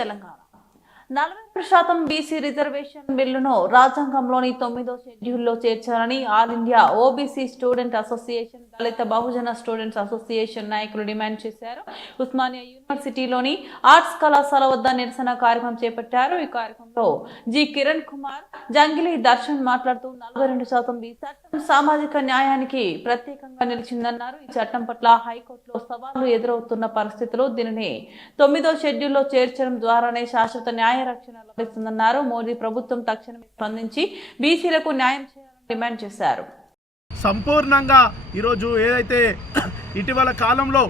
Telangana 40% BC reservation బిల్లును రాజ్యాంగంలోని 9వ షెడ్యూల్లో చేర్చాలని all India OBC student association, Dalit Bahujan students association నాయకులు డిమాండ్ చేశారు. ఉస్మానియా యూనివర్సిటీలోని ఆర్ట్స్ కళాశాల వద్ద నిరసన కార్యక్రమం చేపట్టారు. ఈ కార్యక్రమంలో జి కిరణ్ కుమార్, జంగిలి దర్శన్ మాట్లాడుతూ 42% బీసీ చట్టం సామాజిక న్యాయానికి ప్రత్యేకంగా నిలిచిందన్నారు. ఈ చట్టం పట్ల హైకోర్టులో సవాళ్లు ఎదురవుతున్న పరిస్థితుల్లో దీనిని 9వ షెడ్యూల్లో చేర్చడం ద్వారానే శాశ్వత న్యాయ రక్షణ లభిస్తుందన్నారు. మోదీ ప్రభుత్వం తక్షణమే స్పందించి బీసీలకు న్యాయం చేయాలని డిమాండ్ చేశారు. సంపూర్ణంగా ఈరోజు ఏదైతే ఇటీవల కాలంలో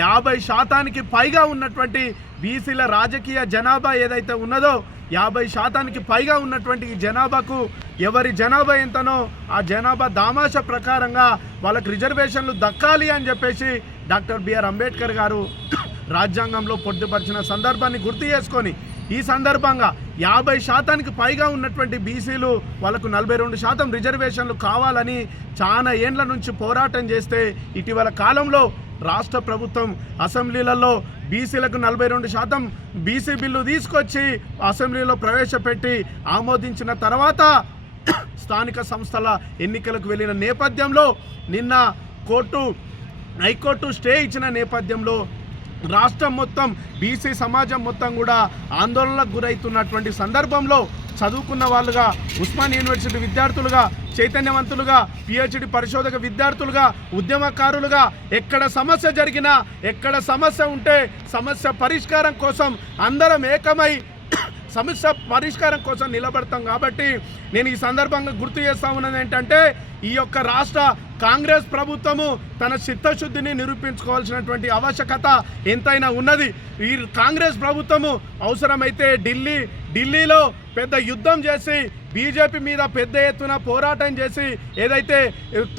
50% పైగా ఉన్నటువంటి బీసీల రాజకీయ జనాభా ఏదైతే ఉన్నదో 50% పైగా ఉన్నటువంటి ఈ జనాభాకు ఎవరి జనాభా ఎంతనో ఆ జనాభా దామాష ప్రకారంగా వాళ్ళకి రిజర్వేషన్లు దక్కాలి అని చెప్పేసి డాక్టర్ బిఆర్ అంబేద్కర్ గారు రాజ్యాంగంలో పొందుపరిచిన సందర్భాన్ని గుర్తు చేసుకొని ఈ సందర్భంగా 50% పైగా ఉన్నటువంటి బీసీలు వాళ్ళకు 42% రిజర్వేషన్లు కావాలని చాలా ఏండ్ల నుంచి పోరాటం చేస్తే ఇటీవల కాలంలో రాష్ట్ర ప్రభుత్వం అసెంబ్లీలలో బీసీలకు 42% బీసీ బిల్లు తీసుకొచ్చి అసెంబ్లీలో ప్రవేశపెట్టి ఆమోదించిన తర్వాత స్థానిక సంస్థల ఎన్నికలకు వెళ్ళిన నేపథ్యంలో నిన్న హైకోర్టు స్టే ఇచ్చిన నేపథ్యంలో రాష్ట్రం మొత్తం బీసీ సమాజం మొత్తం కూడా ఆందోళనలకు గురవుతున్నటువంటి సందర్భంలో చదువుకున్న వాళ్ళుగా, ఉస్మానియా యూనివర్సిటీ విద్యార్థులుగా, చైతన్యవంతులుగా, పిహెచ్డి పరిశోధక విద్యార్థులుగా, ఉద్యమకారులుగా ఎక్కడ సమస్య జరిగినా, ఎక్కడ సమస్య ఉంటే సమస్య పరిష్కారం కోసం అందరం ఏకమై సమస్య పరిష్కారం కోసం నిలబడతాం. కాబట్టి నేను ఈ సందర్భంగా గుర్తు చేస్తా ఉన్నది ఏంటంటే ఈ యొక్క రాష్ట్ర కాంగ్రెస్ ప్రభుత్వము తన చిత్తశుద్ధిని నిరూపించుకోవాల్సినటువంటి ఆవశ్యకత ఎంతైనా ఉన్నది. ఈ కాంగ్రెస్ ప్రభుత్వము అవసరమైతే ఢిల్లీలో పెద్ద యుద్ధం చేసి బీజేపీ మీద పెద్ద ఎత్తున పోరాటం చేసి ఏదైతే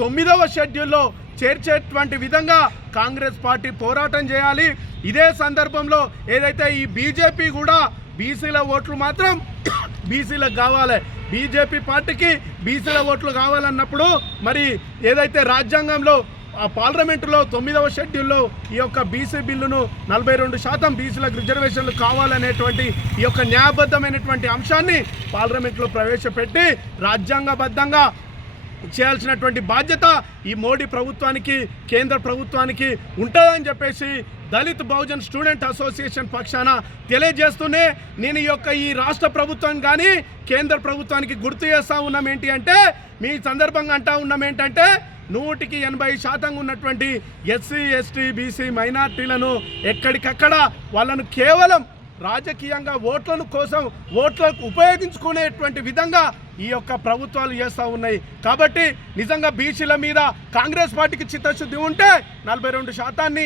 9వ షెడ్యూల్లో చేర్చేటువంటి విధంగా కాంగ్రెస్ పార్టీ పోరాటం చేయాలి. ఇదే సందర్భంలో ఏదైతే ఈ బీజేపీ కూడా బీసీల ఓట్లు మాత్రం బీసీలకు కావాలి, బీజేపీ పార్టీకి బీసీల ఓట్లు కావాలన్నప్పుడు మరి ఏదైతే రాజ్యాంగంలో పార్లమెంటులో 9వ షెడ్యూల్లో ఈ యొక్క బీసీ బిల్లును 42% బీసీలకు రిజర్వేషన్లు కావాలనేటువంటి ఈ యొక్క న్యాయబద్ధమైనటువంటి అంశాన్ని పార్లమెంట్లో ప్రవేశపెట్టి రాజ్యాంగబద్ధంగా చేయాల్సినటువంటి బాధ్యత ఈ మోడీ ప్రభుత్వానికి, కేంద్ర ప్రభుత్వానికి ఉంటుందని చెప్పేసి దళిత్ బహుజన్ స్టూడెంట్ అసోసియేషన్ పక్షాన తెలియజేస్తూనే నేను ఈ రాష్ట్ర ప్రభుత్వం కానీ కేంద్ర ప్రభుత్వానికి గుర్తు చేస్తూ ఉన్నాం ఏంటి అంటే, మీ సందర్భంగా అంటా ఉన్నాం ఏంటంటే 100% ఉన్నటువంటి ఎస్సీ, ఎస్టీ, బీసీ మైనార్టీలను ఎక్కడికక్కడ వాళ్ళను కేవలం రాజకీయంగా ఓట్లకు ఉపయోగించుకునేటువంటి విధంగా ఈ యొక్క ప్రభుత్వాలు చేస్తూ ఉన్నాయి. కాబట్టి నిజంగా బీసీల మీద కాంగ్రెస్ పార్టీకి చిత్తశుద్ధి ఉంటే 42%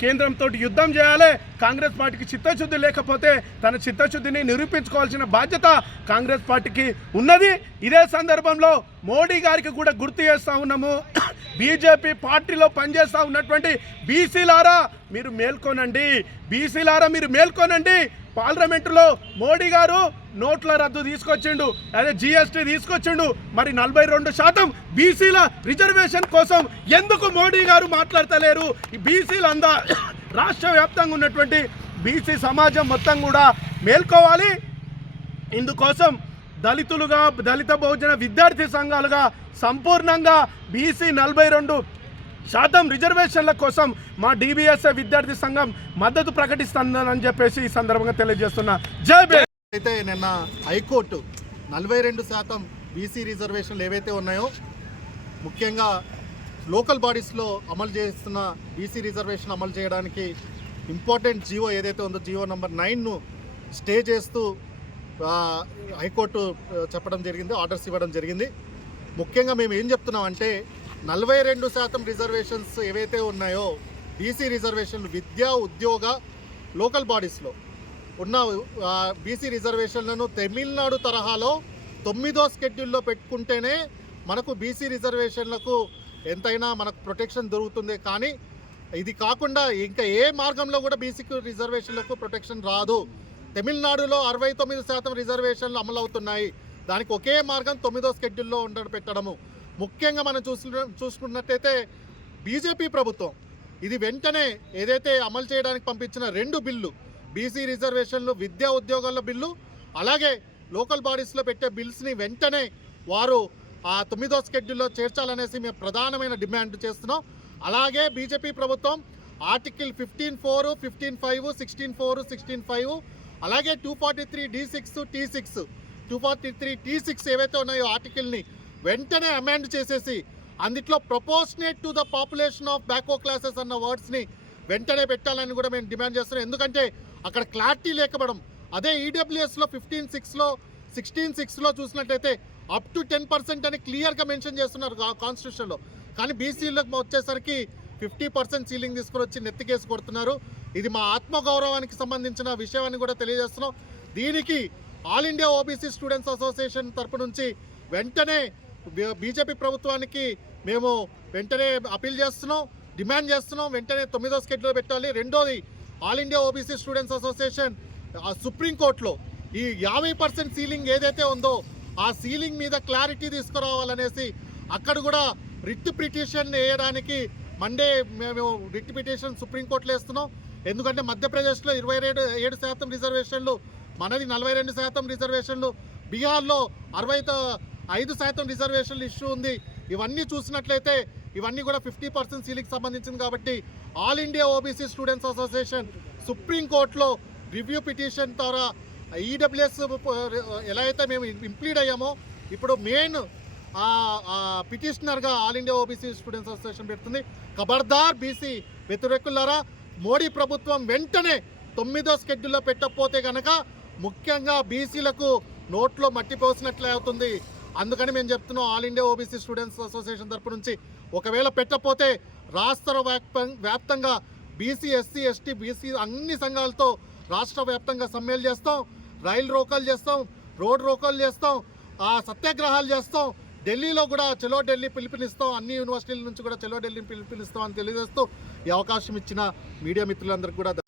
కేంద్రంతో యుద్ధం చేయాలి. కాంగ్రెస్ పార్టీకి చిత్తశుద్ధి లేకపోతే తన చిత్తశుద్ధిని నిరూపించుకోవాల్సిన బాధ్యత కాంగ్రెస్ పార్టీకి ఉన్నది. ఇదే సందర్భంలో మోడీ గారికి కూడా గుర్తు చేస్తూ ఉన్నాము, బీజేపీ పార్టీలో పనిచేస్తూ ఉన్నటువంటి బీసీలారా మీరు మేల్కొనండి. పార్లమెంటులో మోడీ గారు నోట్ల రద్దు తీసుకొచ్చిండు, అదే జీఎస్టీ తీసుకొచ్చిండు. మరి 42% బీసీల రిజర్వేషన్ కోసం ఎందుకు మోడీ గారు మాట్లాడతలేరు? ఈ బీసీలంతా రాష్ట్ర వ్యాప్తంగా ఉన్నటువంటి బీసీ సమాజం మొత్తం కూడా మేల్కోవాలి. ఇందుకోసం దళిత బహుజన విద్యార్థి సంఘాలుగా సంపూర్ణంగా బీసీ 42% రిజర్వేషన్ల కోసం మా డిబిఎస్ఏ విద్యార్థి సంఘం మద్దతు ప్రకటిస్తుందని చెప్పేసి ఈ సందర్భంగా తెలియజేస్తున్నా. జై బీ. అయితే నిన్న హైకోర్టు 42% బీసీ రిజర్వేషన్లు ఏవైతే ఉన్నాయో, ముఖ్యంగా లోకల్ బాడీస్లో అమలు చేస్తున్న బీసీ రిజర్వేషన్ అమలు చేయడానికి ఇంపార్టెంట్ జీవో ఏదైతే ఉందో జీవో నెంబర్ 9ను స్టే చేస్తూ హైకోర్టు చెప్పడం జరిగింది, ఆర్డర్స్ ఇవ్వడం జరిగింది. ముఖ్యంగా మేము ఏం చెప్తున్నామంటే 42% రిజర్వేషన్స్ ఏవైతే ఉన్నాయో బీసీ రిజర్వేషన్లు విద్యా, ఉద్యోగ, లోకల్ బాడీస్లో ఉన్న బీసీ రిజర్వేషన్లను తమిళనాడు తరహాలో 9వ షెడ్యూల్లో పెట్టుకుంటేనే మనకు బీసీ రిజర్వేషన్లకు ఎంతైనా మనకు ప్రొటెక్షన్ దొరుకుతుంది. కానీ ఇది కాకుండా ఇంకా ఏ మార్గంలో కూడా బీసీ రిజర్వేషన్లకు ప్రొటెక్షన్ రాదు. తమిళనాడులో 69% రిజర్వేషన్లు అమలు అవుతున్నాయి. దానికి ఒకే మార్గం 9వ షెడ్యూల్లో పెట్టడము. ముఖ్యంగా మనం చూసుకున్నట్టయితే బీజేపీ ప్రభుత్వం ఇది వెంటనే ఏదైతే అమలు చేయడానికి పంపించిన 2 బిల్లు బీసీ రిజర్వేషన్లు, విద్యా ఉద్యోగాల బిల్లు, అలాగే లోకల్ బాడీస్లో పెట్టే బిల్స్ని వెంటనే వారు ఆ 9వ షెడ్యూల్లో చేర్చాలనేసి మేము ప్రధానమైన డిమాండ్ చేస్తున్నాం. అలాగే బీజేపీ ప్రభుత్వం ఆర్టికల్ 15(4), 15(5), 16(4), 16(5), అలాగే 243(d)(6), T6, 243(T6) ఏవైతే ఉన్నాయో ఆర్టికల్ని వెంటనే అమెండ్ చేసేసి అందులో proportionate to the population of backward classes అన్న వర్డ్స్ని వెంటనే పెట్టాలని కూడా మేము డిమాండ్ చేస్తున్నాం. ఎందుకంటే అక్కడ క్లారిటీ లేకపోవడం. అదే ఈడబ్ల్యూఎస్లో 15(6)లో 16(6)లో చూసినట్లయితే అప్ టు 10% అని క్లియర్గా మెన్షన్ చేస్తున్నారు కాన్స్టిట్యూషన్లో. కానీ బీసీలకు వచ్చేసరికి 50% సీలింగ్ తీసుకొని వచ్చి నెత్తికేసి కొడుతున్నారు. ఇది మా ఆత్మగౌరవానికి సంబంధించిన విషయాన్ని కూడా తెలియజేస్తున్నాం. దీనికి all India OBC students association తరపు నుంచి వెంటనే బీజేపీ ప్రభుత్వానికి మేము వెంటనే అపీల్ చేస్తున్నాం, డిమాండ్ చేస్తున్నాం. వెంటనే 9వ షెడ్యూల్లో పెట్టాలి. రెండోది, all India OBC students association సుప్రీంకోర్టులో ఈ 50% సీలింగ్ ఏదైతే ఉందో ఆ సీలింగ్ మీద క్లారిటీ తీసుకురావాలనేసి అక్కడ కూడా రిట్ పిటిషన్ వేయడానికి మండే మేము రిట్ పిటిషన్ సుప్రీంకోర్టులో వేస్తున్నాం. ఎందుకంటే మధ్యప్రదేశ్లో 27% రిజర్వేషన్లు, మనది 42% రిజర్వేషన్లు, బీహార్లో 65% రిజర్వేషన్లు ఇష్యూ ఉంది. ఇవన్నీ చూసినట్లయితే ఇవన్నీ కూడా 50% సీలింగ్కి సంబంధించింది. కాబట్టి all India OBC students association సుప్రీంకోర్టులో రివ్యూ పిటిషన్ ద్వారా ఈడబ్ల్యూఎస్ ఎలా అయితే మేము ఇంప్లీడ్ అయ్యామో ఇప్పుడు మెయిన్ పిటిషనర్గా all India OBC students association పెడుతుంది. ఖబర్దార్ బీసీ వ్యతిరేకులారా, మోడీ ప్రభుత్వం వెంటనే 9వ షెడ్యూల్లో పెట్టకపోతే కనుక ముఖ్యంగా బీసీలకు నోట్లో మట్టి పోసినట్లే అవుతుంది. అందుకని మేము చెప్తున్నాం all India OBC students association తరపు నుంచి ఒకవేళ పెట్టకపోతే రాష్ట్ర వ్యాప్తంగా బీసీ, ఎస్సీ, ఎస్టీ, బీసీ అన్ని సంఘాలతో రాష్ట్ర వ్యాప్తంగా సమ్మెలు చేస్తాం, రైలు రోకోలు చేస్తాం, రోడ్ రోకోలు చేస్తాం, సత్యాగ్రహాలు చేస్తాం. ఢిల్లీలో కూడా చలో ఢిల్లీ పిలుపునిస్తాం, అన్ని యూనివర్సిటీల నుంచి కూడా చలో ఢిల్లీ పిలుపునిస్తాం అని తెలియజేస్తూ ఈ అవకాశం ఇచ్చిన మీడియా మిత్రులందరికీ కూడా